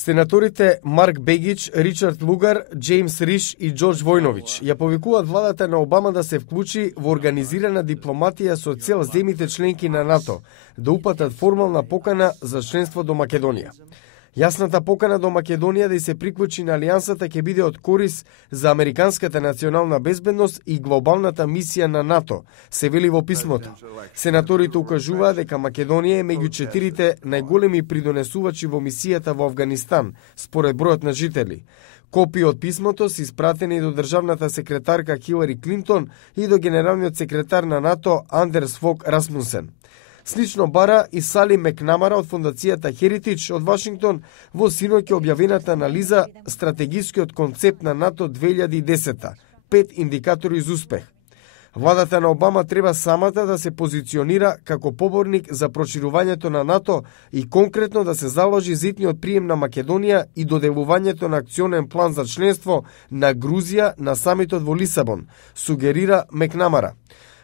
Сенаторите Марк Бегич, Ричард Лугар, Джеймс Риш и Џорџ Војнович ја повикуваат владата на Обама да се вклучи во организирана дипломатија со цел земјите членки на НАТО да упатат формална покана за членство до Македонија. Јасната покана до Македонија да се приклучи на алијансата ќе биде од корис за американската национална безбедност и глобалната мисија на НАТО, се вели во писмото. Сенаторите укажуваат дека Македонија е меѓу 4 најголеми придонесувачи во мисијата во Авганистан, според бројот на жители. Копии од писмото се испратени до државната секретарка Хилари Клинтон и до генералниот секретар на НАТО Андерс Фог Расмусен. Слично бара и Сали Мекнамара од фондацијата Heritage од Вашингтон во синоќ објавената анализа Стратегискиот концепт на НАТО 2010, 5 индикатори за успех. Владата на Обама треба самата да се позиционира како поборник за проширувањето на НАТО и конкретно да се заложи за итниот прием на Македонија и доделувањето на акционен план за членство на Грузија на самитот во Лисабон, сугерира Мекнамара.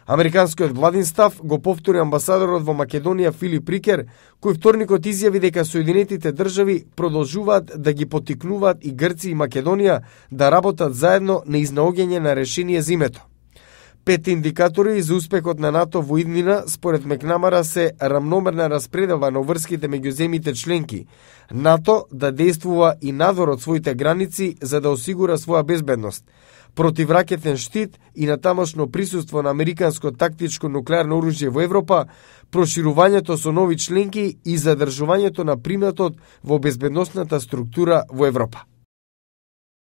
Американскиот владин став го повтори амбасадорот во Македонија Филип Рикер, кој вторникот изјави дека Соединетите држави продолжуваат да ги поттикнуваат и Грција и Македонија да работат заедно на изнаоѓање на решение за името. 5 индикатори за успехот на НАТО во иднина, според Мекнамара, се рамномерна распределба на врските меѓу земјите членки, НАТО да действува и надвор од своите граници за да осигура своја безбедност, противракетен штит и натамошно присуство на американско тактичко нуклеарно оружје во Европа, проширувањето со нови членки и задржувањето на приматот во безбедносната структура во Европа.